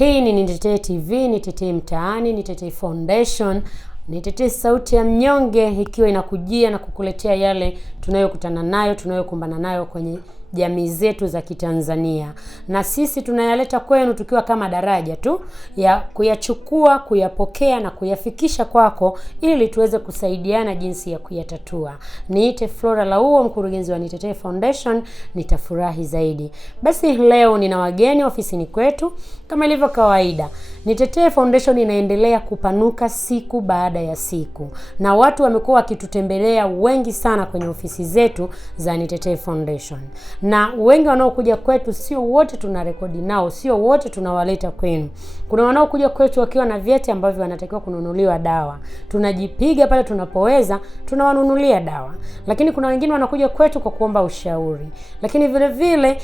Hii ni Nitetee TV, Nitetee Mtaani, Nitetee Foundation, Nitetee sauti ya mnyonge, ikiwa inakujia na kukuletea yale tunayokutana nayo, tunayokumbana nayo kwenye jamii zetu za Kitanzania. Na sisi tunayaleta kwenu tukiwa kama daraja tu ya kuyachukua, kuyapokea na kuyafikisha kwako ili tuweze kusaidiana jinsi ya kuyatatua. Niite Flora Lauo, mkurugenzi wa Nitetee Foundation, nitafurahi zaidi. Basi leo nina wageni ofisini kwetu kama ilivyo kawaida. Nitetee Foundation inaendelea kupanuka siku baada ya siku. Na watu wamekuwa wakitutembelea wengi sana kwenye ofisi zetu za Nitetee Foundation. Na wengi wanaokuja kwetu sio wote tunarekodi nao, sio wote tunawaleta kwenu. Kuna wanaokuja kwetu wakiwa na vyeti ambavyo wanatakiwa kununuliwa dawa. Tunajipiga pale tunapoweza, tunawanunulia dawa. Lakini kuna wengine wanakuja kwetu kwa kuomba ushauri. Lakini vile vile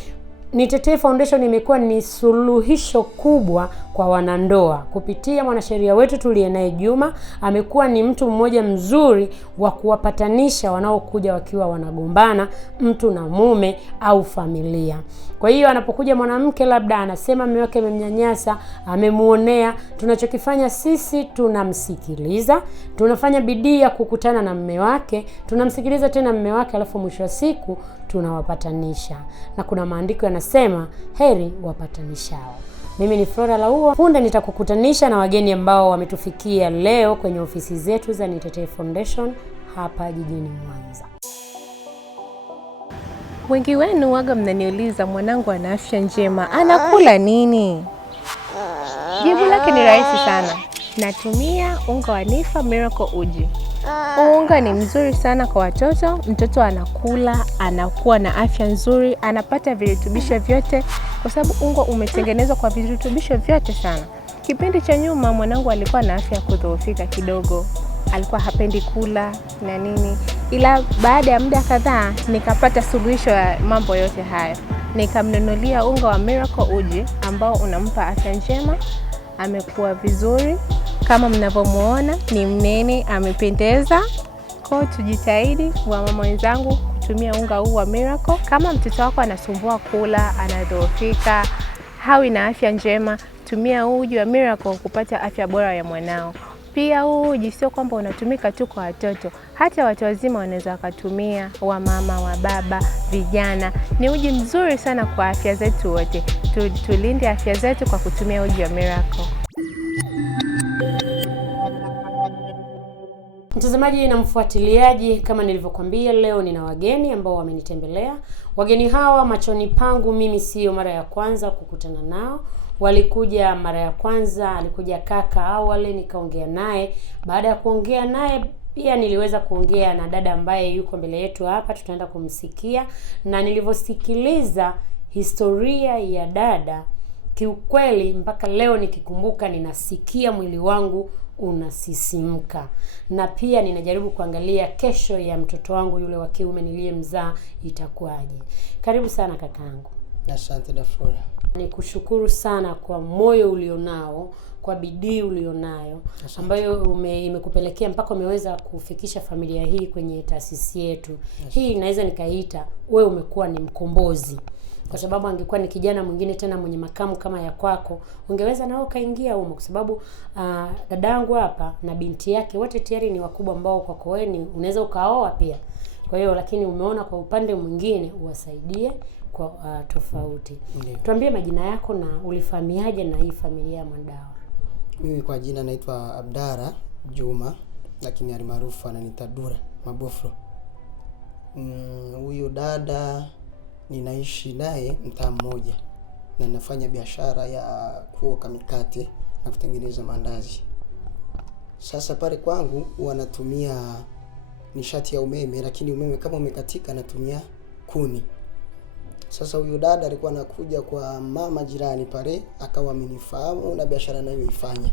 Nitetee Foundation imekuwa ni suluhisho kubwa kwa wanandoa. Kupitia mwanasheria wetu tuliye naye Juma, amekuwa ni mtu mmoja mzuri wa kuwapatanisha wanaokuja wakiwa wanagombana, mtu na mume au familia. Kwa hiyo anapokuja mwanamke labda anasema mume wake amemnyanyasa, amemuonea, tunachokifanya sisi tunamsikiliza, tunafanya bidii ya kukutana na mume wake, tunamsikiliza tena mume wake, alafu mwisho wa siku tunawapatanisha. Na kuna maandiko yanasema heri wapatanishao. Mimi ni Flora Lauo. Punde nitakukutanisha na wageni ambao wametufikia leo kwenye ofisi zetu za Nitetee Foundation hapa jijini Mwanza. Wengi wenu waga mnaniuliza mwanangu ana afya njema, anakula nini? Jibu lake ni rahisi sana. Natumia unga wa Nifa Miracle Uji. Unga ni mzuri sana kwa watoto. Mtoto anakula, anakuwa na afya nzuri, anapata virutubisho vyote kwa sababu unga umetengenezwa kwa virutubisho vyote sana. Kipindi cha nyuma mwanangu alikuwa na afya kudhoofika kidogo. Alikuwa hapendi kula na nini. Ila baada ya muda kadhaa nikapata suluhisho ya mambo yote haya. Nikamnunulia unga wa Miracle Uji ambao unampa afya njema. Amekuwa vizuri. Kama mnavyomuona ni mnene, amependeza. Kwa tujitahidi wa mama wenzangu kutumia unga huu wa Miracle. Kama mtoto wako anasumbua kula, anadhoofika, hawi na afya njema, tumia uji wa Miracle kupata afya bora ya mwanao. Pia huu uji sio kwamba unatumika tu kwa watoto, hata watu wazima wanaweza kutumia, wa mama, wa baba, vijana. Ni uji mzuri sana kwa afya zetu wote. Tulinde afya zetu kwa kutumia uji wa Miracle. Mtazamaji na mfuatiliaji, kama nilivyokuambia, leo nina wageni ambao wamenitembelea. Wageni hawa machoni pangu mimi sio mara ya kwanza kukutana nao. Walikuja mara ya kwanza, alikuja kaka awali, nikaongea naye. Baada ya kuongea naye pia niliweza kuongea na dada ambaye yuko mbele yetu hapa, tutaenda kumsikia. Na nilivyosikiliza historia ya dada, kiukweli mpaka leo nikikumbuka ninasikia mwili wangu unasisimka. Na pia ninajaribu kuangalia kesho ya mtoto wangu yule wa kiume niliyemzaa itakuwaje. Karibu sana kakaangu. Asante da Flora. Nikushukuru sana kwa moyo ulionao, kwa bidii ulionayo ambayo imekupelekea mpaka umeweza kufikisha familia hii kwenye taasisi yetu. Hii naweza nikaita wewe umekuwa ni mkombozi. Kwa sababu angekuwa ni kijana mwingine tena mwenye makamu kama ya kwako, ungeweza nao kaingia humo, kwa sababu dadangu hapa na binti yake wote tayari ni wakubwa ambao kwako wewe unaweza ukaoa pia. Kwa hiyo lakini umeona kwa upande mwingine uwasaidie kwa tofauti. Tuambie majina yako na ulifahamiaje na hii familia ya Mwandawa? Mimi kwa jina naitwa Abdara Juma, lakini alimaarufu ananiita Dura Maboflo. Huyo dada ninaishi naye mtaa mmoja na nafanya biashara ya kuoka mikate na kutengeneza mandazi. Sasa pale kwangu wanatumia nishati ya umeme, lakini umeme kama umekatika natumia kuni. Sasa huyo dada alikuwa anakuja kwa mama jirani pale, akawa amenifahamu na biashara anayoifanya.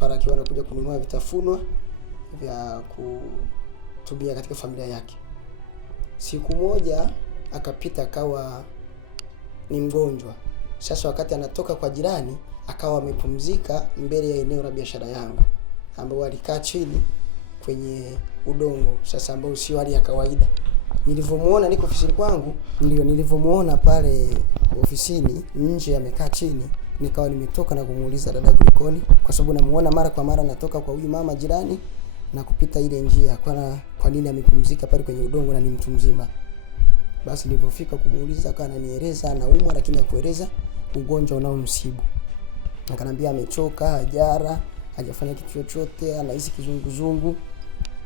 Pale akiwa anakuja kununua vitafunwa vya kutumia katika familia yake. Siku moja akapita akawa ni mgonjwa. Sasa wakati anatoka kwa jirani akawa amepumzika mbele ya eneo la biashara yangu, ambao alikaa chini kwenye udongo, sasa ambao sio hali ya kawaida. Nilivyomuona niko ofisini kwangu, ndio nilivyomuona pale ofisini nje amekaa chini, nikawa nimetoka na kumuuliza dada kulikoni, kwa sababu namuona mara kwa mara natoka kwa huyu mama jirani na kupita ile njia, kwa nini amepumzika pale kwenye udongo na ni mtu mzima. Basi nilipofika kumuuliza akawa ananieleza anaumwa, lakini hakueleza ugonjwa unaomsibu. Akaniambia amechoka, hajara, hajafanya kitu chochote, anahisi kizunguzungu.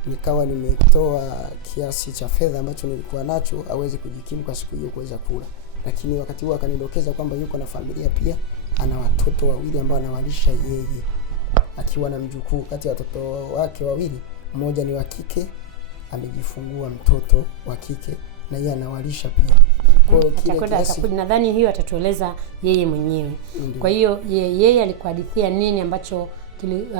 Nikawa nimetoa kiasi cha fedha ambacho nilikuwa nacho aweze kujikimu kwa siku hiyo kuweza kula. Lakini wakati huo akanidokeza kwamba yuko na familia pia, ana watoto wawili ambao anawalisha yeye. Akiwa na mjukuu, kati ya watoto wake wawili, mmoja ni wa kike, amejifungua mtoto wa kike na yeye anawalisha pia. Kwa hiyo kile kiasi, nadhani hiyo atatueleza yeye mwenyewe. Kwa hiyo yeye alikuhadithia nini ambacho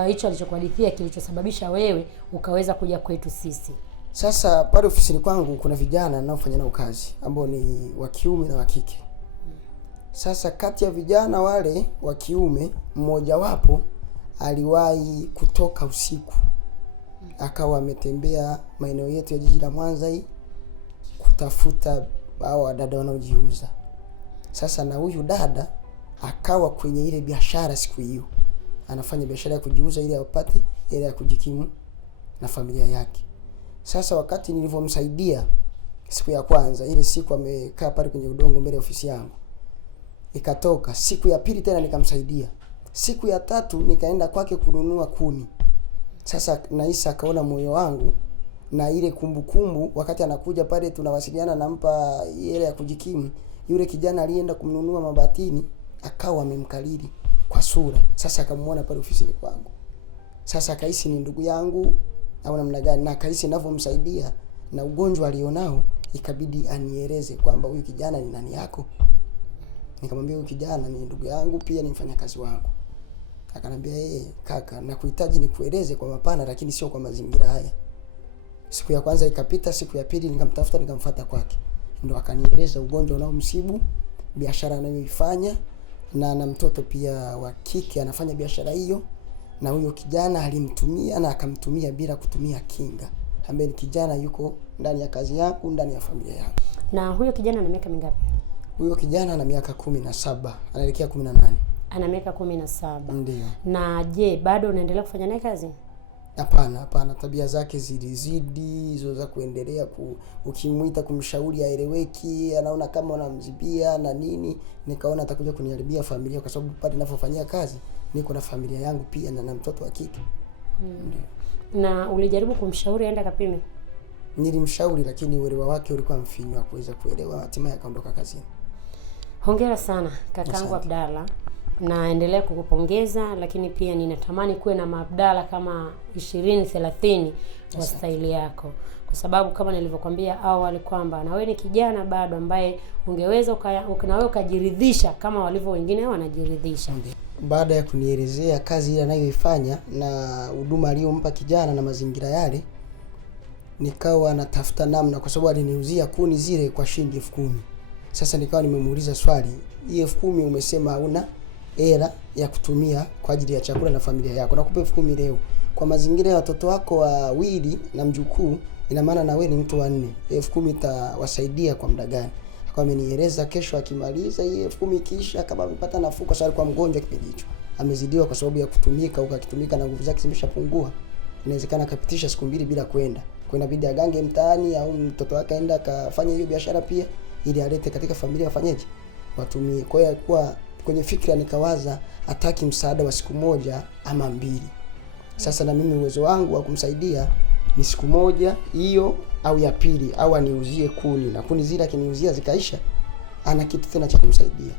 hicho alichokuhadithia kilichosababisha wewe ukaweza kuja kwetu sisi? Sasa pale ofisini kwangu kuna vijana ninaofanya nao kazi ambao ni wa kiume na wa kike. Sasa kati ya vijana wale wa kiume, mmoja wapo aliwahi kutoka usiku, akawa ametembea maeneo yetu ya jiji la Mwanza hii kutafuta hao wadada wanaojiuza. Sasa na huyu dada akawa kwenye ile biashara siku hiyo, anafanya biashara ya kujiuza ili apate ile ya kujikimu na familia yake. Sasa wakati nilivyomsaidia siku ya kwanza, ile siku amekaa pale kwenye udongo mbele ya ofisi yangu, ikatoka siku ya pili tena nikamsaidia. Siku ya tatu nikaenda kwake kununua kuni. Sasa Naisa akaona moyo wangu na ile kumbukumbu, wakati anakuja pale tunawasiliana, nampa ile ya kujikimu, yule kijana alienda kumnunua mabatini akawa amemkalili kwa sura. Sasa akamuona pale ofisini kwangu. Sasa akahisi ni ndugu yangu au namna gani, na akahisi ninavyomsaidia na ugonjwa alionao, ikabidi anieleze kwamba huyu kijana ni nani yako. Nikamwambia huyu kijana ni ndugu yangu, pia ni mfanyakazi wangu. Akanambia kaka, nakuhitaji nikueleze kwa mapana lakini sio kwa mazingira haya. Siku ya kwanza ikapita, siku ya pili nikamtafuta, nikamfuata kwake. Ndio akanieleza ugonjwa unaomsibu, biashara anayoifanya, na mtoto pia wa kike anafanya biashara hiyo, na huyo kijana alimtumia na akamtumia bila kutumia kinga, ambaye ni kijana yuko ndani ya kazi yangu, ndani ya familia yangu. Na huyo kijana ana miaka mingapi? Huyo kijana ana miaka 17, anaelekea 18. Ana miaka 17. Ndio. Na je, bado unaendelea kufanya naye kazi? Hapana, tabia zake zilizidi hizo za kuendelea ukimuita kumshauri aeleweki, anaona kama unamzibia na nini. Nikaona atakuja kuniharibia familia, kwa sababu pale ninapofanyia kazi niko na familia yangu pia na mtoto wa kike. Na ulijaribu kumshauri aende kapime? Nilimshauri, lakini uelewa wake ulikuwa mfinyu, wa kuweza kuelewa, hatimaye akaondoka kazini. Hongera sana kakangu Abdalla. Naendelea kukupongeza, lakini pia ninatamani kuwe na maabdala kama 20-30 wa staili yako, kwa sababu kama nilivyokuambia awali kwamba na wewe ni kijana bado ambaye ungeweza na wewe ukajiridhisha kama walivyo wengine wanajiridhisha. Baada ya kunielezea kazi ile anayoifanya na huduma aliyompa kijana na mazingira yale, nikawa natafuta namna, kwa sababu aliniuzia kuni zile kwa shilingi 10,000. Sasa nikawa nimemuuliza swali, hii 10,000 umesema hauna hela ya kutumia kwa ajili ya chakula na familia yako, nakupa 10,000 leo. Kwa mazingira ya watoto wako wawili na mjukuu, ina maana na wewe ni mtu wa 4. 10,000 itawasaidia kwa muda gani? Akawa amenieleza kesho akimaliza hii 10,000 kisha kama amepata nafuu, kwa sababu kwa mgonjwa kipindi hicho amezidiwa kwa sababu ya kutumika huko, akitumika na nguvu zake zimeshapungua, inawezekana akapitisha siku 2 bila kwenda. Kwa inabidi agange mtaani au mtoto wake aenda akafanya hiyo biashara pia, ili alete katika familia afanyeje, watumie. Kwa hiyo kwa kwenye fikra nikawaza ataki msaada wa siku 1 ama 2. Sasa na mimi uwezo wangu wa kumsaidia ni siku 1 hiyo au ya pili, au aniuzie kuni, na kuni zile akiniuzia zikaisha, ana kitu tena cha kumsaidia.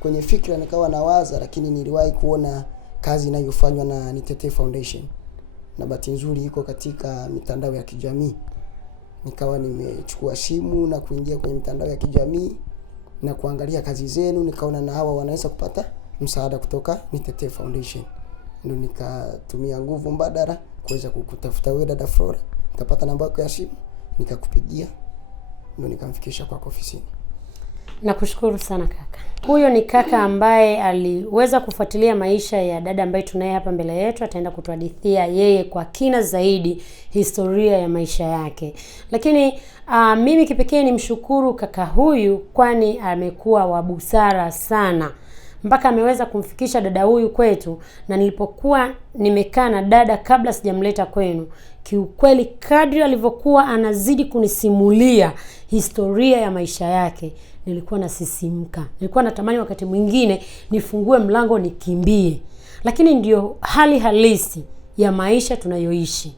Kwenye fikra nikawa nawaza, lakini niliwahi kuona kazi inayofanywa na Nitetee Foundation, na bahati nzuri iko katika mitandao ya kijamii. Nikawa nimechukua simu na kuingia kwenye mitandao ya kijamii na kuangalia kazi zenu, nikaona na hawa wanaweza kupata msaada kutoka Nitetee Foundation. Ndio nikatumia nguvu mbadala kuweza kukutafuta wewe dada Flora, nikapata namba yako ya simu, nikakupigia, ndio nikamfikisha kwa ofisini. Nakushukuru sana kaka. Huyo ni kaka ambaye aliweza kufuatilia maisha ya dada ambaye tunaye hapa mbele yetu. Ataenda kutuhadithia yeye kwa kina zaidi historia ya maisha yake. Lakini mimi kipekee nimshukuru kaka huyu, kwani amekuwa wa busara sana. mpaka ameweza kumfikisha dada huyu kwetu. Na nilipokuwa nimekaa na dada kabla sijamleta kwenu, kiukweli kadri alivyokuwa anazidi kunisimulia historia ya maisha yake, nilikuwa nasisimka. Nilikuwa natamani wakati mwingine nifungue mlango nikimbie. Lakini ndio hali halisi ya maisha tunayoishi.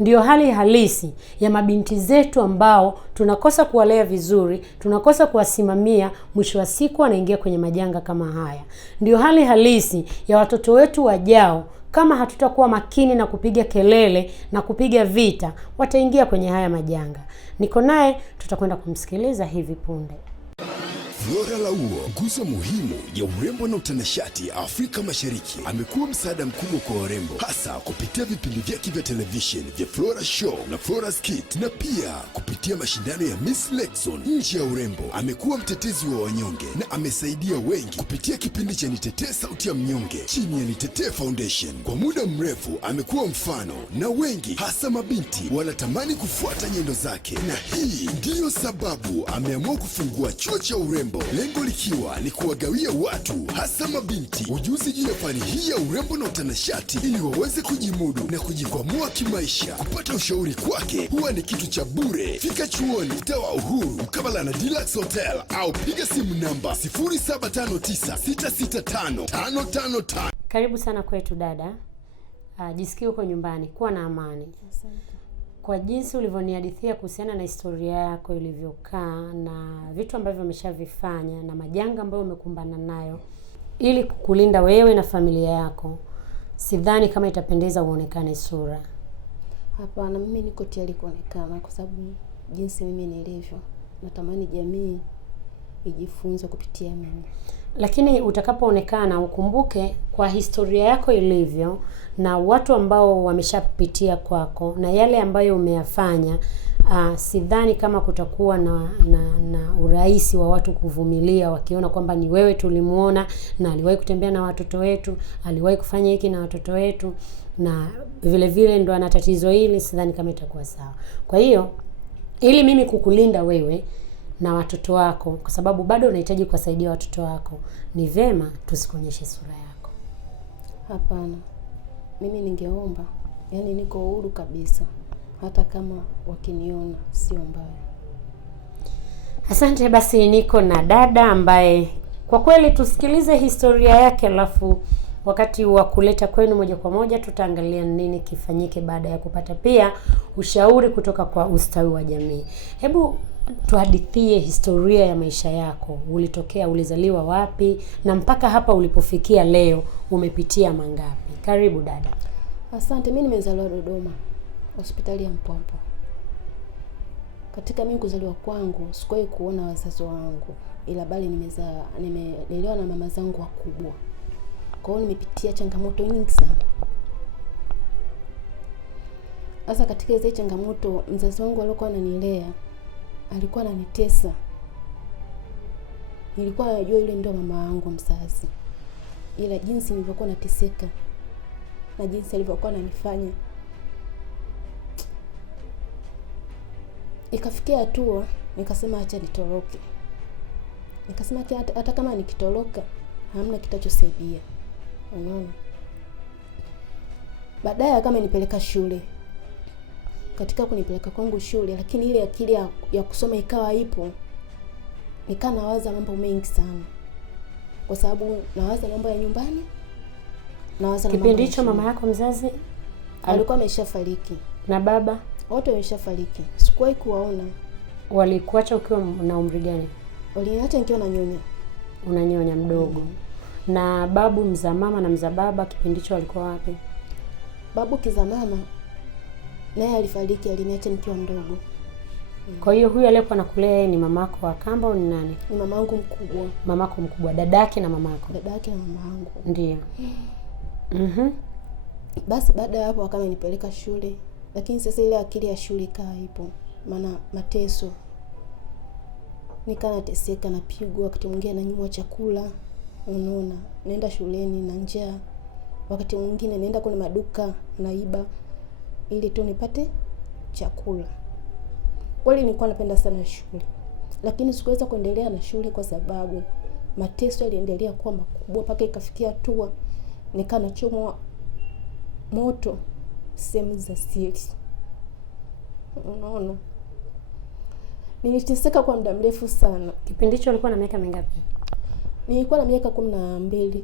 Ndio hali halisi ya mabinti zetu ambao tunakosa kuwalea vizuri, tunakosa kuwasimamia, mwisho wa siku anaingia kwenye majanga kama haya. Ndio hali halisi ya watoto wetu wajao, kama hatutakuwa makini na kupiga kelele na kupiga vita, wataingia kwenye haya majanga. Niko naye, tutakwenda kumsikiliza hivi punde. Flora Lauo, nguzo muhimu ya urembo na utanashati Afrika Mashariki, amekuwa msaada mkubwa kwa warembo, hasa kupitia vipindi vyake vya television vya Flora Show na Flora Skit, na pia kupitia mashindano ya Miss Lexon. Nje ya urembo, amekuwa mtetezi wa wanyonge na amesaidia wengi kupitia kipindi cha Nitetee Sauti ya Mnyonge chini ya Nitetee Foundation. Kwa muda mrefu amekuwa mfano na wengi, hasa mabinti, wanatamani kufuata nyendo zake, na hii ndiyo sababu ameamua kufungua chuo cha urembo, lengo likiwa ni kuwagawia watu, hasa mabinti, ujuzi juu ya fani hii ya urembo na utanashati ili waweze kujimudu na kujikwamua kimaisha. Kupata ushauri kwake huwa ni kitu cha bure. Fika chuoni mtaa wa Uhuru mkabala na Deluxe Hotel au piga simu namba 0759665555. Karibu sana kwetu dada. Jisikie uko nyumbani, kuwa na amani. Asante. Kwa jinsi ulivyonihadithia kuhusiana na historia yako ilivyokaa na vitu ambavyo umeshavifanya na majanga ambayo umekumbana nayo ili kukulinda wewe na familia yako, sidhani kama itapendeza uonekane sura. Hapana, mimi niko tayari kuonekana kwa sababu jinsi mimi nilivyo, natamani jamii ijifunze kupitia mimi. Lakini utakapoonekana ukumbuke kwa historia yako ilivyo na watu ambao wameshapitia kwako na yale ambayo umeyafanya, sidhani kama kutakuwa na urahisi wa watu kuvumilia wakiona kwamba ni wewe tulimuona na aliwahi kutembea na watoto wetu, aliwahi kufanya hiki na watoto wetu, na vile vile ndo ana tatizo hili. Sidhani kama itakuwa sawa. Kwa hiyo ili mimi kukulinda wewe na watoto wako, kwa sababu bado unahitaji kuwasaidia watoto wako, ni vema tusikuonyeshe sura yako. Hapana, mimi ningeomba, yani niko huru kabisa, hata kama wakiniona sio mbaya. Asante. Basi niko na dada ambaye kwa kweli tusikilize historia yake, alafu wakati wa kuleta kwenu moja kwa moja tutaangalia nini kifanyike baada ya kupata pia ushauri kutoka kwa ustawi wa jamii. Hebu tuhadithie historia ya maisha yako. Ulitokea, ulizaliwa wapi, na mpaka hapa ulipofikia leo umepitia mangapi? Karibu dada. Asante. Mimi nimezaliwa Dodoma, hospitali ya Mpwapwa. Katika mimi kuzaliwa kwangu sikuwahi kuona wazazi wangu, ila bali nimelelewa na mama zangu wakubwa. Kwa hiyo nimepitia changamoto nyingi sana. Sasa katika hizo changamoto, mzazi wangu alikuwa ananilea, alikuwa ananitesa. Nilikuwa najua yule ndio mama yangu mzazi, ila jinsi nilivyokuwa nateseka na jinsi alivyokuwa ananifanya, ikafikia hatua nikasema acha nitoroke. Nikasema hata kama nikitoroka hamna kitachosaidia. Unaona? Baadaye kama nipeleka shule. Katika kunipeleka kwangu shule, lakini ile akili ya kusoma ikawa ipo. Nikaa nawaza mambo mengi sana. Kwa sababu nawaza mambo ya nyumbani, nawaza mambo. Kipindi hicho mama yako mzazi alikuwa ameshafariki na baba wote wameshafariki. Sikuwahi kuwaona. Walikuacha ukiwa na umri gani? Waliniacha nikiwa na nyonya. Unanyonya mdogo. Na babu mza mama na mza baba kipindi hicho walikuwa wapi? Babu kiza mama naye alifariki, aliniacha nikiwa mdogo. Kwa hiyo huyu aliyekuwa anakulea ni mamako wa kambo au ni nani? Ni mamangu mkubwa. Mamako mkubwa, dadake na mamako? Dadake na mamangu. Ndio. Basi baada ya hapo wakaanipeleka shule, lakini sasa ile akili ya shule kaa ipo, maana mateso. Nikaa nateseka, napigwa, wakati mwingine nanyimwa chakula. Unaona, naenda shuleni na njaa. Wakati mwingine naenda kwenye maduka naiba ili tu nipate chakula. Kweli nilikuwa napenda sana shule, lakini sikuweza kuendelea na shule kwa sababu mateso yaliendelea kuwa makubwa mpaka ikafikia hatua nachomwa moto sehemu za siri. Unaona, niliteseka kwa muda mrefu sana. Kipindi hicho ulikuwa na miaka mingapi? Nilikuwa na miaka 12.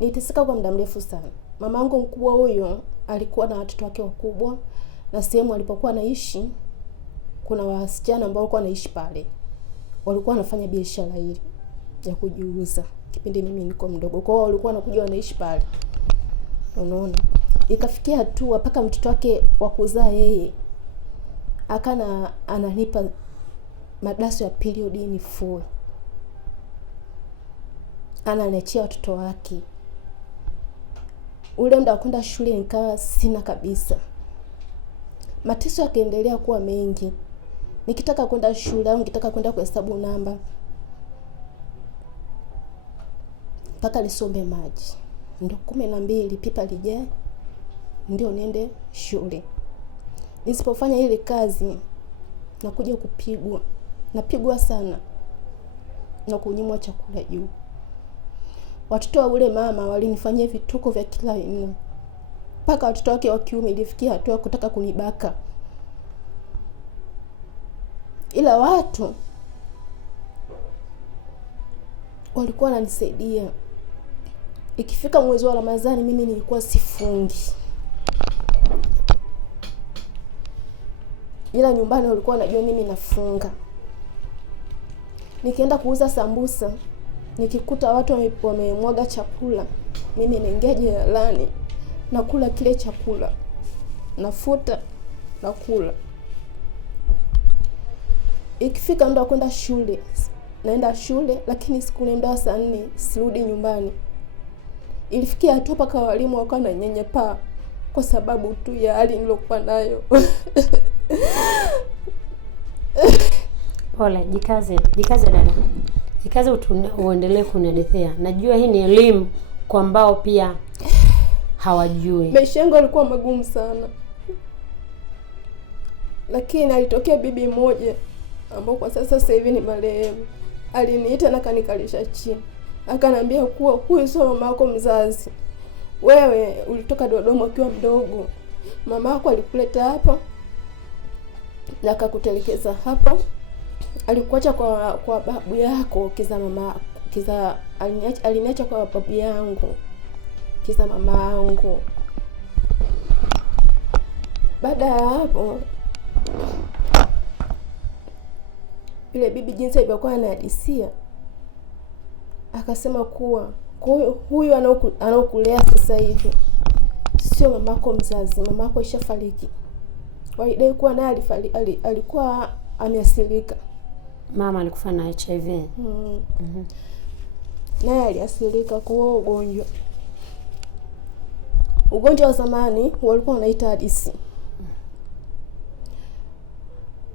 Niliteseka kwa muda mrefu sana. Mamangu mkubwa huyo alikuwa na watoto wake wakubwa, na sehemu alipokuwa anaishi kuna wasichana ambao walikuwa wanaishi pale. Walikuwa wanafanya biashara hili ya kujiuza. Kipindi mimi niko mdogo, kwa hiyo walikuwa wanakuja wanaishi pale. Unaona? Ikafikia hatua mpaka mtoto wake wa kuzaa yeye akana ananipa madaso ya period ni full. Ananiachia watoto wake. Ule muda wa kwenda shule nikawa sina kabisa. Mateso yakaendelea kuwa mengi. Nikitaka kwenda shule au nikitaka kwenda kuhesabu namba mpaka nisombe maji. Ndio 12 pipa lijae ndio niende shule. Nisipofanya ile kazi nakuja kupigwa. Napigwa sana na kunyimwa chakula juu. Watoto wa ule mama walinifanyia vituko vya kila aina. Mpaka watoto wake wa kiume ilifikia hatua kutaka kunibaka. Ila watu walikuwa wananisaidia. Ikifika mwezi wa Ramadhani mimi nilikuwa sifungi. Ila nyumbani walikuwa wanajua mimi nafunga. Nikienda kuuza sambusa, nikikuta watu wamemwaga chakula, mimi naingia jalalani na kula kile chakula. Nafuta na kula. Ikifika muda wa kwenda shule, naenda shule, lakini siku muda wa saa 4 sirudi nyumbani. Ilifikia hatua mpaka walimu wakawa wananyanyapaa kwa sababu tu ya hali nilokuwa nayo. Pole, jikaze dada. Jikaze uendelee kunihadithia. Najua hii ni elimu kwa ambao pia hawajui. Maisha yangu yalikuwa magumu sana. Lakini alitokea bibi mmoja ambao kwa sasa hivi ni marehemu. Aliniita na kanikalisha chini. Akaniambia kuwa huyu sio mama yako mzazi. Wewe ulitoka Dodoma ukiwa mdogo. Mama yako alikuleta hapa na akakutelekeza hapa. Alikuacha kwa babu yako aliniacha kwa babu yangu kiza mama yangu. Baada ya hapo yule bibi jinsi alivyokuwa anahadisia akasema kuwa huyu anaokulea sasa hivi sio mamako mzazi, mamako ishafariki. Walidai kuwa naye alikuwa ameasilika. Mama alikufa na HIV. Naye aliasilika kwa ugonjwa wa zamani walikuwa wanaita AIDS.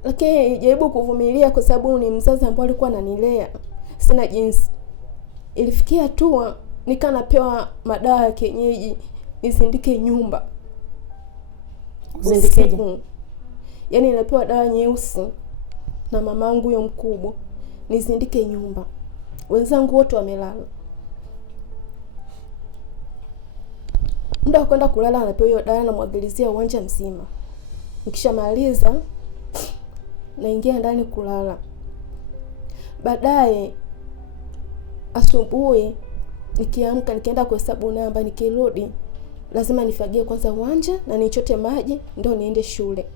Lakini jaribu kuvumilia kwa sababu ni mzazi ambaye alikuwa ananilea. Sina jinsi. Ilifikia hatua napewa madawa ya kienyeji nizindike nyumba. Uzindikeje? Yaani napewa dawa nyeusi na mamangu huyo mkubwa nizindike nyumba. Wenzangu wote wamelala. Muda wa kwenda kulala anapewa hiyo dawa na mwagilizia uwanja mzima. Nikishamaliza naingia ndani kulala. Baadaye asubuhi nikiamka nikienda kuhesabu namba nikirudi lazima nifagie kwanza uwanja na nichote maji ndio niende shule.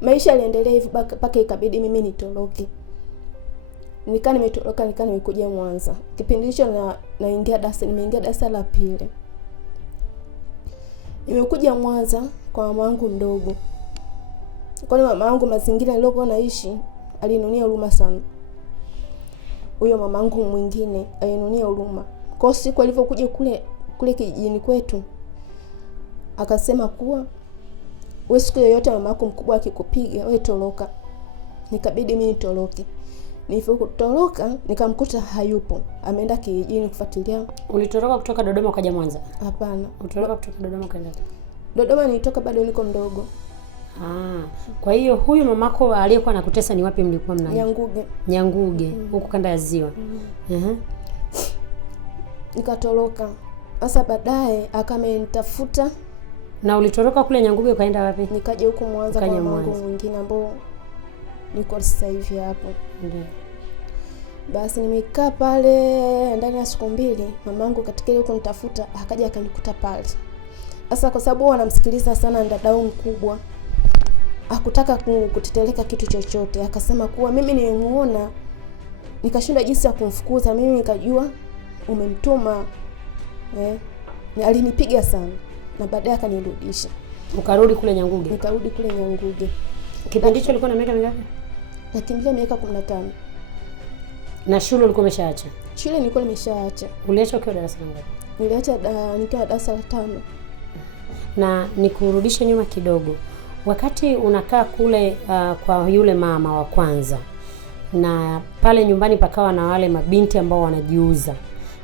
Maisha yaliendelea hivyo mpaka ikabidi mimi nitoroke. Nimetoroka nimekuja Mwanza. Kipindi hicho nimeingia darasa la pili. Nimekuja Mwanza kwa mamangu mdogo. Kwani mamangu mazingira aliyokuwa naishi alinunia huruma sana. Huyo mamangu mwingine alinunia huruma. Kwa siku alivyokuja kule kijijini kwetu akasema kuwa wewe siku yoyote mamako mkubwa akikupiga wewe toroka. Nikabidi mimi nitoroke. Nilipotoroka nikamkuta hayupo. Ameenda kijijini kufuatilia. Ulitoroka kutoka Dodoma ukaja Mwanza? Hapana. Ulitoroka kutoka Dodoma ukaenda? Dodoma nilitoka bado niko mdogo. Kwa hiyo huyu mamako aliyekuwa anakutesa ni wapi mlikuwa mnaishi? Nyanguge. Huko kanda ya Ziwa. Nikatoroka. Sasa baadaye akamenitafuta. Na ulitoroka kule Nyanguge ukaenda wapi? Nikaja huko Mwanza kwa mamangu mwingine ambao niko sasa hivi hapo. Ndio. Basi nimekaa pale ndani ya siku 2, mamangu katika ile kunitafuta akaja akanikuta pale. Sasa kwa sababu wanamsikiliza sana ndadao mkubwa, hakutaka kuteteleka kitu chochote. Akasema kuwa mimi nimemuona, nikashinda jinsi ya kumfukuza. Mimi nikajua umemtuma. Alinipiga sana na baadaye akanirudisha. Ukarudi kule Nyanguge? Nikarudi kule Nyanguge. Kipindi hicho ulikuwa na miaka mingapi? Nakimbia miaka 15. Na shule ulikuwa umeshaacha? Shule nilikuwa nimeshaacha. Uliacha ukiwa darasa ngapi? Niliacha nikiwa darasa la 5. Na nikurudishe nyuma kidogo. Wakati unakaa kule kwa yule mama wa kwanza na pale nyumbani pakawa na wale mabinti ambao wanajiuza.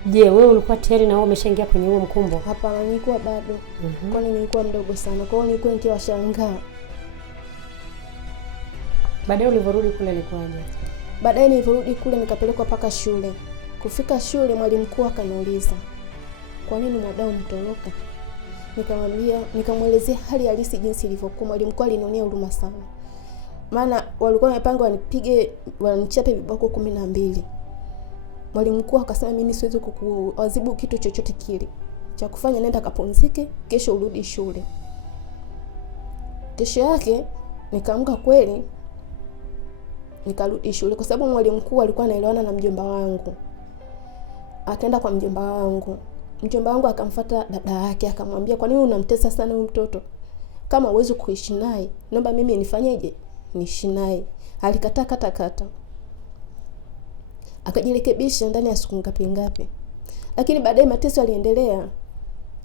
Je, wewe ulikuwa tayari na wewe umeshaingia kwenye huo mkumbo? Hapana, nilikuwa bado. Kwani nilikuwa mdogo sana. Kwa hiyo nilikuwa nikiwashangaa. Baadaye ulivyorudi kule ilikuwaje? Baadaye nilivyorudi kule nikapelekwa paka shule. Kufika shule mwalimu mkuu akaniuliza, "Kwa nini mwadao mtoroka?" Nikamwelezea hali halisi jinsi ilivyokuwa. Mwalimu mkuu alinionea huruma sana. Maana walikuwa wamepanga wanichape viboko 12. Mwalimu mkuu akasema mimi siwezi kukuadhibu kitu chochote kile. Cha kufanya nenda kapumzike, kesho urudi shule. Kesho yake nikaamka kweli nikarudi shule kwa sababu mwalimu mkuu alikuwa anaelewana na mjomba wangu. Akaenda kwa mjomba wangu. Mjomba wangu akamfuata dada yake akamwambia, "Kwa nini unamtesa sana huyu mtoto? Kama uwezi kuishi naye, naomba mimi nifanyeje? Niishi naye." Alikataa kata. Akajirekebisha ndani ya siku ngapi. Lakini baadaye mateso yaliendelea.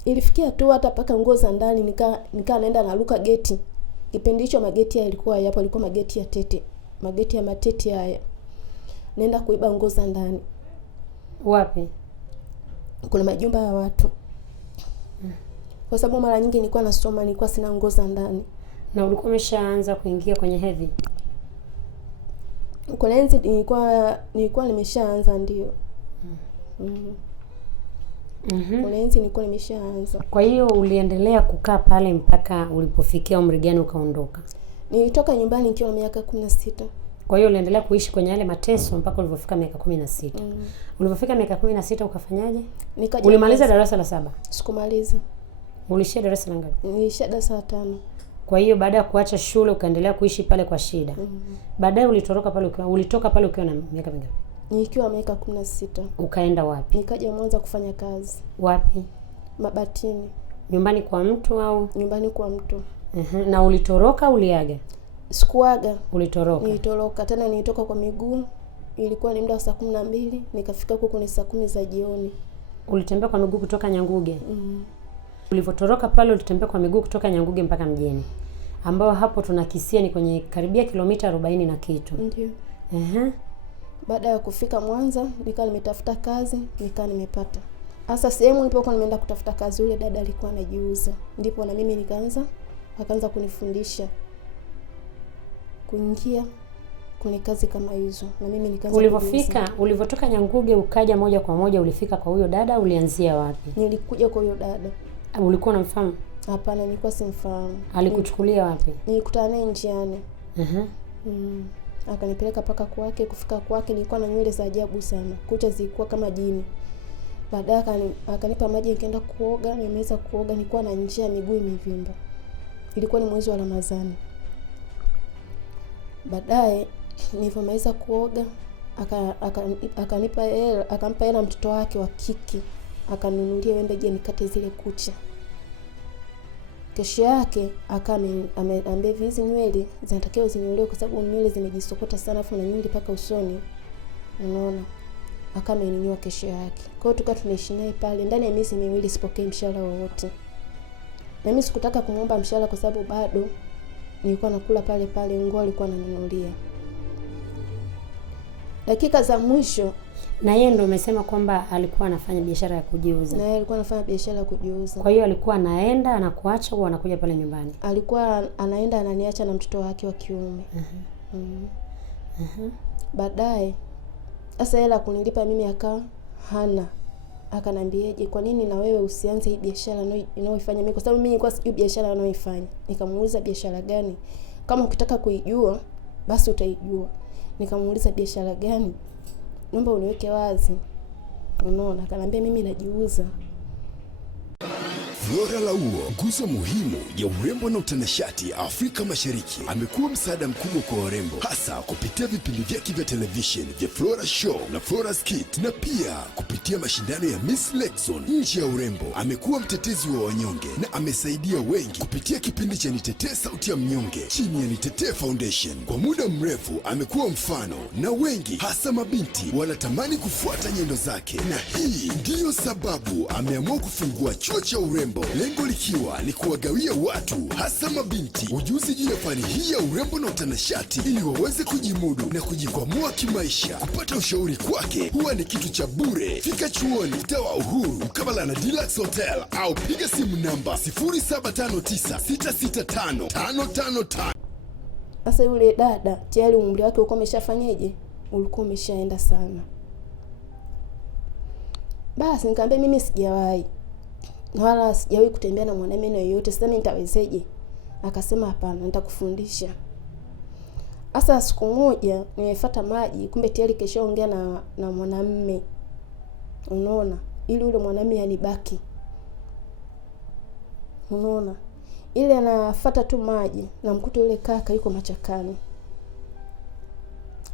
Ilifikia tu hata paka nguo za ndani nikaa naenda naruka geti. Kipindi hicho mageti yalikuwa hapo, yalikuwa mageti ya tete. Mageti ya matete haya. Naenda kuiba nguo za ndani. Wapi? Kuna majumba ya watu. Kwa sababu mara nyingi nilikuwa nasoma, nilikuwa sina nguo za ndani. Na ulikuwa umeshaanza kuingia kwenye hedhi? Kwa lenzi nilikuwa nimeshaanza ndio. Kwa lenzi nilikuwa nimeshaanza. Kwa hiyo uliendelea kukaa pale mpaka ulipofikia umri gani ukaondoka? Nilitoka nyumbani nikiwa na miaka 16. Kwa hiyo uliendelea kuishi kwenye yale mateso mpaka ulipofika miaka 16. Ulipofika miaka 16 ukafanyaje? Ulimaliza darasa la 7? Sikumaliza. Ulishia darasa la ngapi? Nilishia darasa la 5. Kwa hiyo baada ya kuacha shule ukaendelea kuishi pale kwa shida. Baadaye ulitoka pale ukiwa na miaka mingapi? Nikiwa miaka 16. Ukaenda wapi? Nikaja Mwanza kufanya kazi. Wapi? Mabatini. Nyumbani kwa mtu au? Nyumbani kwa mtu. Na ulitoroka uliaga? Sikuaga. Ulitoroka? Nilitoroka. Tena nilitoka kwa miguu. Ilikuwa ni muda wa saa 12, nikafika huko ni saa 10 za jioni. Ulitembea kwa miguu kutoka Nyanguge? Ulivotoroka pale ulitembea kwa miguu kutoka Nyanguge mpaka mjini. Ambao hapo tunakisia ni kwenye karibia kilomita 40 na kitu. Ndio. Baada ya kufika Mwanza, nikawa nimetafuta kazi, nikawa nimepata. Hasa sehemu nilipokuwa nimeenda kutafuta kazi, yule dada alikuwa anajiuza. Ndipo na mimi akaanza kunifundisha kuingia kwenye kazi kama hizo. Na mimi nikaanza. Ulivotoka Nyanguge ukaja moja kwa moja ulifika kwa huyo dada, ulianzia wapi? Nilikuja kwa huyo dada. Ulikuwa unamfahamu? Hapana, nilikuwa simfahamu. Alikuchukulia wapi? Nilikutana naye njiani. Akanipeleka paka kwake. Kufika kwake nilikuwa na nywele za ajabu sana. Kucha zilikuwa kama jini. Baadaye akanipa maji nikaenda kuoga, nimeweza kuoga, nilikuwa na njia miguu imevimba. Ilikuwa ni mwezi wa Ramadhani. Baadaye nilipomaliza kuoga, akampa hela mtoto wake wa kike. Akanunulia wembe je nikate zile kucha. Kesho yake ameambia hizi nywele zinatakiwa zinyolewe kwa sababu nywele zimejisokota sana afu na nywele paka usoni. Unaona? Akameninyoa kesho yake. Kwa hiyo tukawa tunaishi naye pale ndani ya miezi 2 sipokee mshahara wowote. Na mimi sikutaka kumuomba mshahara kwa sababu bado nilikuwa nakula pale nguo alikuwa ananunulia. dakika za mwisho. Na yeye ndio umesema kwamba alikuwa anafanya biashara ya kujiuza. Na yeye alikuwa anafanya biashara ya kujiuza. Kwa hiyo alikuwa anaenda anakuacha au anakuja pale nyumbani? Alikuwa anaenda ananiacha na mtoto wake wa kiume. Baadaye sasa hela kunilipa mimi akawa hana. Akanambieje, kwa nini na wewe usianze hii biashara unaoifanya mimi? Kwa sababu mimi nilikuwa sijui biashara anaoifanya. Nikamuuliza biashara gani? Kama ukitaka kuijua basi utaijua. Nikamuuliza biashara gani? Naomba uniweke wazi. Unaona, akanambia mimi najiuza. Flora Lauo, nguzo muhimu ya urembo na utanashati Afrika Mashariki, amekuwa msaada mkubwa kwa warembo, hasa kupitia vipindi vyake vya television vya Flora Show na Flora Skit, na pia kupitia mashindano ya Miss Lexon. Nje ya urembo, amekuwa mtetezi wa wanyonge na amesaidia wengi kupitia kipindi cha Nitetee Sauti ya Mnyonge chini ya Nitetee Foundation. Kwa muda mrefu amekuwa mfano na wengi, hasa mabinti, wanatamani kufuata nyendo zake, na hii ndiyo sababu ameamua kufungua chuo cha urembo, lengo likiwa ni kuwagawia watu, hasa mabinti, ujuzi juu ya fani hii ya urembo na utanashati ili waweze kujimudu na kujikwamua kimaisha. Kupata ushauri kwake huwa ni kitu cha bure. Fika chuoni mtaa wa Uhuru mkabala na Deluxe Hotel au piga simu namba 0759665555. Sasa yule dada tayari umri wake ulikuwa umeshafanyaje? Ulikuwa umeshaenda sana. Basi nikamwambia mimi sijawahi. Wala sijawahi kutembea na mwanamume yoyote, sasa mimi nitawezeje? Akasema hapana, nitakufundisha. Sasa siku moja nimefuata maji, kumbe tayari keshaongea na mwanamume. Unaona? Ili yule mwanamume anibaki. Unaona? Ile anafuata tu maji na mkuta yule kaka yuko machakani.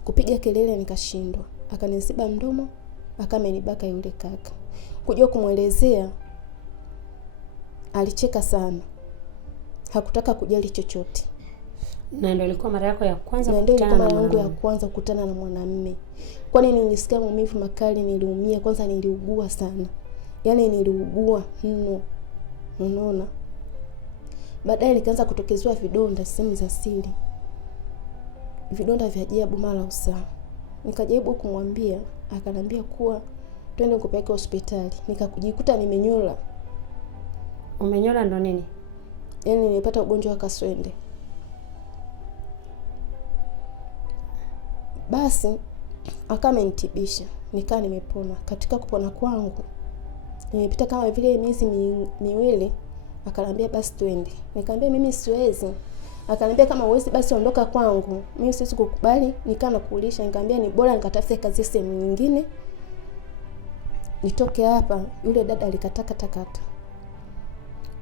Kupiga kelele nikashindwa. Akanisiba mdomo, akamenibaka yule kaka. Kujua kumuelezea alicheka sana. Hakutaka kujali chochote. Na ndio ilikuwa mara yako ya kwanza kukutana na mwanamke? Ya kwanza kukutana na mwanamume. Kwani nilisikia maumivu makali, niliumia, kwanza niliugua sana. Yaani niliugua mno. Unaona? Baadaye nikaanza kutokezwa vidonda sehemu za siri. Vidonda vya ajabu mara usaha. Nikajaribu kumwambia, akanambia kuwa twende nikupeleke hospitali. Nikakujikuta nimenyola. Umenyola ndo nini? Yaani nilipata ugonjwa wa kaswende. Basi akamenitibisha, nikaa nimepona. Katika kupona kwangu nimepita kama vile miezi miwili. Akanambia basi twende. Nikamwambia mimi siwezi. Akanambia kama uwezi basi ondoka kwangu. Mimi siwezi kukubali nikaa na kuulisha. Nikamwambia ni bora nikatafute kazi sehemu nyingine. Nitoke hapa. Yule dada alikatakata.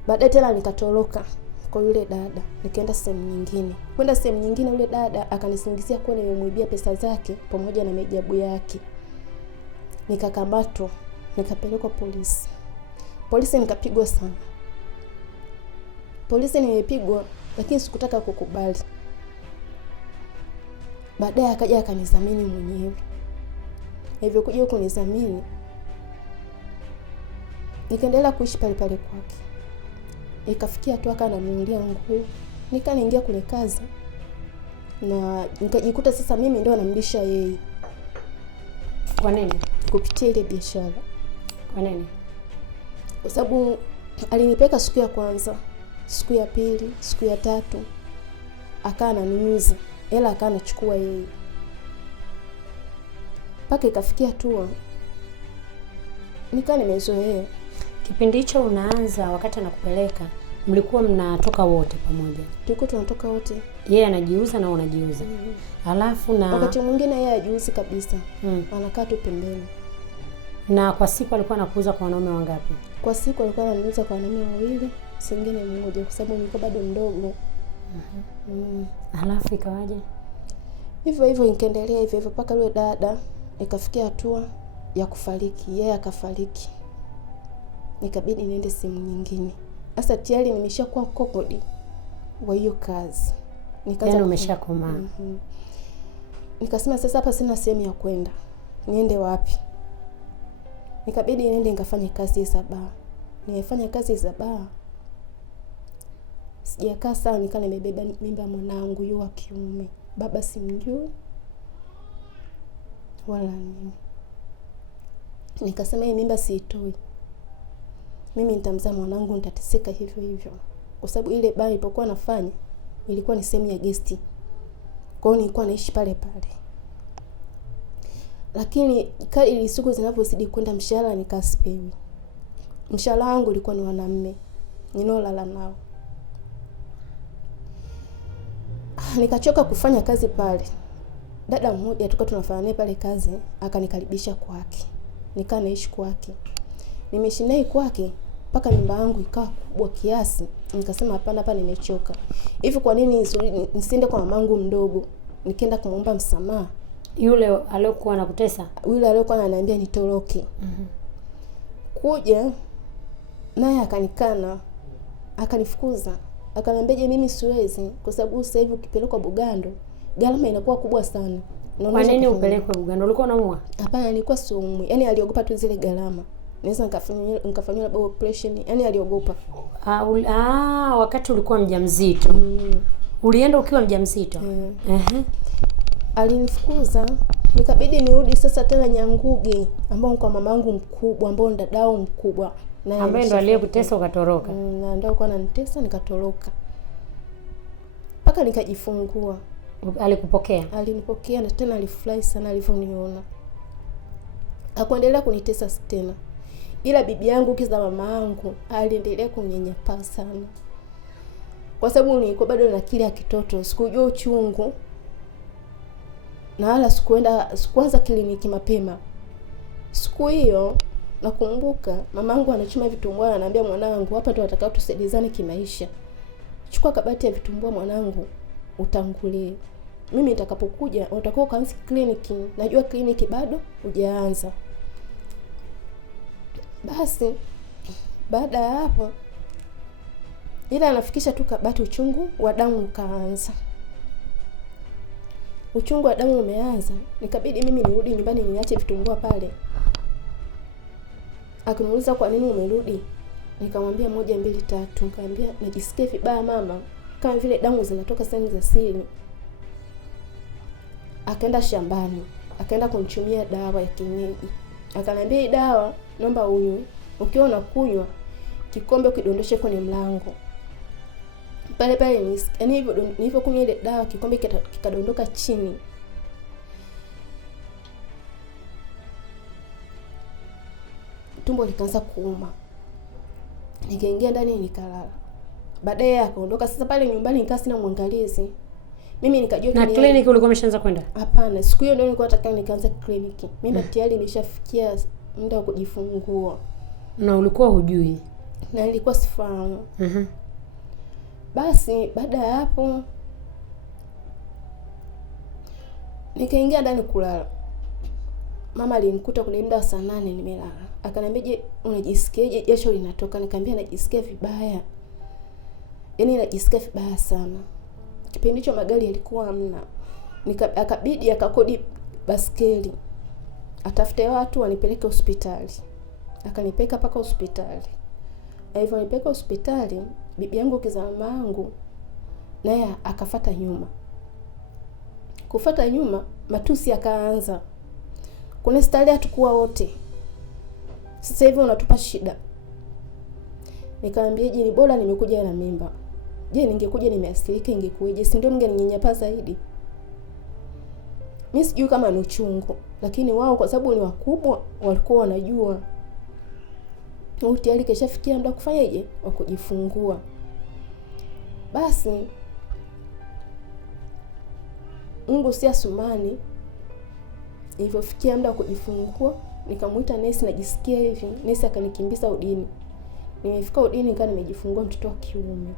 Baadaye tena nikatoroka kwa yule dada. Nikaenda sehemu nyingine. Kwenda sehemu nyingine yule dada akanisingizia kuwa nimemwibia pesa zake pamoja na majibu yake. Nikakamatwa, nikapelekwa polisi. Polisi nikapigwa sana. Polisi nimepigwa lakini sikutaka kukubali. Baadaye akaja akanizamini mwenyewe. Hivyo kuja kunizamini, nikaendelea kuishi pale pale kwake. Ikafikia tu akaninunulia nguo. Nikaingia kwenye kazi. Na nikajikuta sasa mimi ndio namlisha yeye. Kwa nini? Kupitia ile biashara. Kwa nini? Kwa sababu alinipeka siku ya kwanza, siku ya pili, siku ya tatu akawa ananunuza, hela akawa anachukua yeye. Paka ikafikia tu nikaa nimezoea. Kipindi hicho unaanza, wakati anakupeleka mlikuwa mnatoka wote pamoja? Tulikuwa tunatoka wote. Yeye anajiuza na unajiuza. Alafu na wakati mwingine yeye hajiuzi kabisa. Anakaa tu pembeni. Na kwa siku alikuwa anakuuza kwa wanaume wangapi? Kwa siku alikuwa ananiuza kwa wanaume wawili, singine mmoja kwa sababu nilikuwa bado mdogo. Alafu ikawaje? Hivyo hivyo nikaendelea hivyo hivyo mpaka yule dada ikafikia hatua ya kufariki. Yeye akafariki. Nikabidi niende sehemu nyingine. Sasa tayari nimeshakuwa kokodi wa hiyo kazi. Yaani umeshakomaa. Nikasema sasa hapa sina sehemu ya kwenda. Niende wapi? Nikabidi niende nikafanye kazi za baa. Nimefanya kazi za baa. Sijakaa sawa, nikaa nimebeba mimba mwanangu yule wa kiume. Baba simjui. wala nini. Nikasema hii mimba siitoi. Mimi nitamzaa mwanangu, nitateseka hivyo hivyo. Kwa sababu ile baa ilipokuwa nafanya ilikuwa ni sehemu ya guest. Kwa hiyo nilikuwa naishi pale pale. Lakini kadri siku zinavyozidi kwenda mshahara nikasipewi. Mshahara wangu ulikuwa ni wanamume ninaolala nao. Nikachoka kufanya kazi pale. Dada mmoja tulikuwa tunafanya naye pale kazi, akanikaribisha kwake. Nikaa naishi kwake. Nimeishi naye kwake mpaka mimba yangu ikawa kubwa kiasi. Nikasema hapa nimechoka. Hivi kwa nini nisiende kwa mamangu mdogo? Nikaenda kumuomba msamaha. Yule aliyokuwa anakutesa? Yule aliyokuwa ananiambia nitoroke. Kuja naye akanikana, akanifukuza. Akaniambia je, mimi siwezi kwa sababu sasa hivi ukipelekwa Bugando gharama inakuwa kubwa sana. Kwa nini upelekwe Bugando? Ulikuwa unaumwa? Hapana, nilikuwa siumwi. Yaani aliogopa tu zile gharama. Naweza nikafanywa labda operation. Yaani aliogopa. Wakati ulikuwa mjamzito. Ulienda ukiwa mjamzito? Alinifukuza. Nikabidi nirudi sasa tena Nyanguge ambao kwa mamangu mkubwa, ambao dadao mkubwa. Ambaye ndo aliyekutesa ukatoroka. Na ndio alikuwa ananitesa nikatoroka. Mpaka nikajifungua. Alikupokea? Alinipokea na tena alifurahi sana alivyoniona. Hakuendelea kunitesa tena. Ila bibi yangu kiza mama yangu aliendelea kunyenyapa sana. Kwa sababu nilikuwa bado na akili ya kitoto, sikujua uchungu. Na wala sikuanza kliniki mapema. Siku hiyo nakumbuka mamangu anachuma vitumbua, ananiambia mwanangu, hapa ndo watakao tusaidizane kimaisha. Chukua kabati ya vitumbua mwanangu, utangulie. Mimi nitakapokuja utakao kaanza kliniki. Najua kliniki bado hujaanza. Basi baada ya hapo ila anafikisha tu kabati, uchungu wa damu ukaanza. Uchungu wa damu umeanza, nikabidi mimi nirudi nyumbani niache vitumbua pale. Akaniuliza kwa nini umerudi? Nikamwambia 1 2 3. Nikamwambia najisikia vibaya mama, kama vile damu zinatoka sehemu za siri. Akaenda shambani, akaenda kunichumia dawa ya kienyeji. Akaniambia hii dawa naomba unywe. Ukiwa unakunywa kikombe ukidondoshe kwenye mlango. Pale yaani hivyo nilivyokunywa ile dawa kikombe kikadondoka chini. Tumbo likaanza kuuma. Nikaingia ndani nikalala. Baadaye akaondoka. Sasa pale nyumbani nikaa sina mwangalizi. Mimi nikajua na kliniki ulikuwa umeshaanza kwenda? Hapana, siku hiyo ndio nilikuwa nataka nikaanza kliniki. Mimi tayari nimeshafikia muda wa kujifungua. Na ulikuwa hujui? Na nilikuwa sifahamu. Basi baada ya hapo nikaingia ndani kulala. Mama alinikuta kule muda wa saa 8 nimelala. Akaniambia je, unajisikiaje? Jasho linatoka. Nikamwambia najisikia vibaya. Yaani najisikia vibaya sana. Kipindi hicho magari yalikuwa hamna. Akabidi akakodi baskeli. Atafute watu wanipeleke hospitali. Akanipeleka paka hospitali. Alivyonipeleka hospitali, bibi yangu kiza mama yangu naye akafuata nyuma. Kufuata nyuma, matusi yakaanza. Kuna starehe tukua wote. Sasa hivi unatupa shida. Nikamwambia je, ni bora nimekuja na mimba. Je, ningekuja nimeasilika ingekuwaje? Si ndio mngeninyanyapa zaidi? Mimi sijui kama ni uchungu, lakini wao kwa sababu ni wakubwa walikuwa wanajua. Tayari keshafikia muda kufanyaje? Wa kujifungua. Basi Mungu si asumani. Ilivyofikia muda wa kujifungua, nikamuita nesi najisikia hivi. Nesi akanikimbiza udini. Nimefika udini nikawa nimejifungua mtoto wa kiume.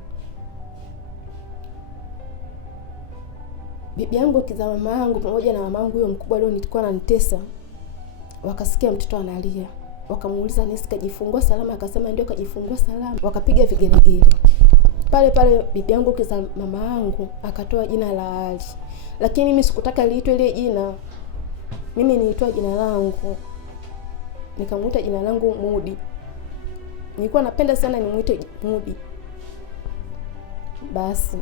Bibi yangu kiza mama yangu pamoja na mamangu huyo mkubwa leo nilikuwa nanitesa. Wakasikia mtoto analia. Wakamuuliza nesi kajifungua salama? Akasema ndio kajifungua salama. Wakapiga vigelegele. Pale bibi yangu kiza mama yangu akatoa jina la Ali. Lakini mimi sikutaka liitwe ile jina. Mimi nilitoa jina langu. Nikamuita jina langu Mudi. Nilikuwa napenda sana nimuite Mudi. Basi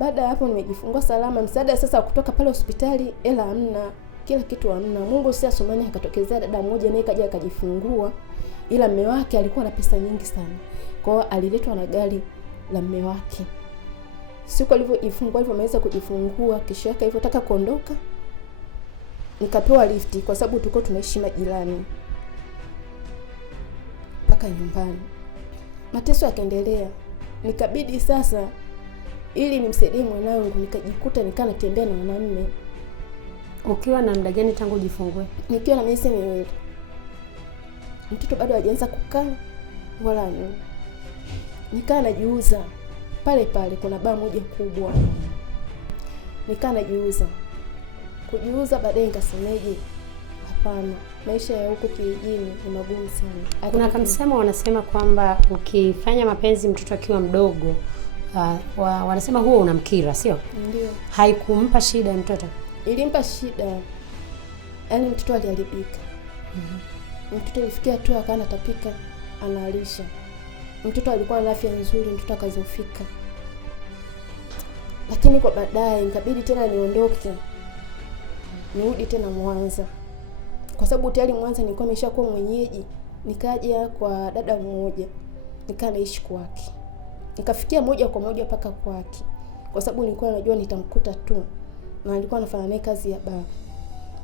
baada ya hapo nimejifungua salama. Msaada sasa kutoka pale hospitali hela hamna. kila kitu hamna. Mungu si asomani, akatokezea dada mmoja naye kaja akajifungua, ila mume wake alikuwa na pesa nyingi sana. Kwa hiyo aliletwa na gari la mume wake. Siku alivyomaliza kujifungua, kesho yake alivyotaka kuondoka, nikapewa lifti kwa sababu tulikuwa tunaishi majirani mpaka nyumbani. Mateso yakaendelea. Nikabidi sasa ili nimsaidie mwanangu, nikajikuta natembea na mwanamume. Ukiwa na muda gani tangu ujifungue? Nikiwa na miezi 2. Mtoto bado hajaanza kukaa wala nini. Nikaa najiuza pale kuna baa moja kubwa. Nikaa najiuza. Kujiuza baadaye nikasemeje? Hapana, maisha ya huko kijijini ni magumu sana. Kuna kamsemo wanasema kwamba ukifanya mapenzi mtoto akiwa mdogo, wanasema huo unamkira, sio? Ndio. Haikumpa shida mtoto? Ilimpa shida. Yaani mtoto aliharibika. Mtoto ilifikia tu akaanza tapika, analisha. Mtoto alikuwa na afya nzuri, mtoto akazofika. Lakini kwa baadaye nikabidi tena niondoke. Nirudi tena Mwanza. Kwa sababu tayari Mwanza nilikuwa nimeshakuwa mwenyeji. Nikaja kwa dada mmoja. Nikaa naishi kwake. Nikafikia moja kwa moja mpaka kwake. Kwa sababu nilikuwa najua nitamkuta tu. Na alikuwa anafanya naye kazi ya baba.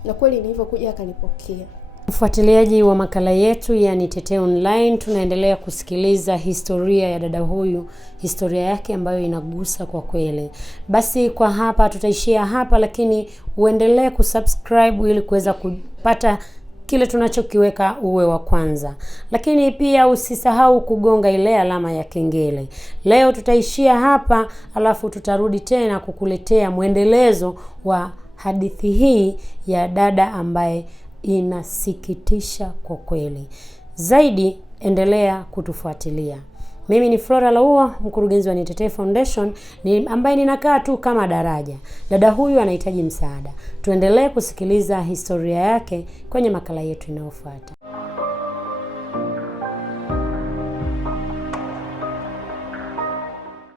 Na kweli nilivyokuja akanipokea. Mfuatiliaji wa makala yetu ya Nitetee Online, tunaendelea kusikiliza historia ya dada huyu, historia yake ambayo inagusa kwa kweli. Basi kwa hapa tutaishia hapa, lakini uendelee kusubscribe ili kuweza kupata kile tunachokiweka uwe wa kwanza. Lakini pia usisahau kugonga ile alama ya kengele. Leo tutaishia hapa, alafu tutarudi tena kukuletea mwendelezo wa hadithi hii ya dada ambaye inasikitisha kwa kweli. Zaidi endelea kutufuatilia. Mimi ni Flora Laua, mkurugenzi wa Nitetee Foundation, ambaye ninakaa tu kama daraja. Dada huyu anahitaji msaada. Tuendelee kusikiliza historia yake kwenye makala yetu inayofuata.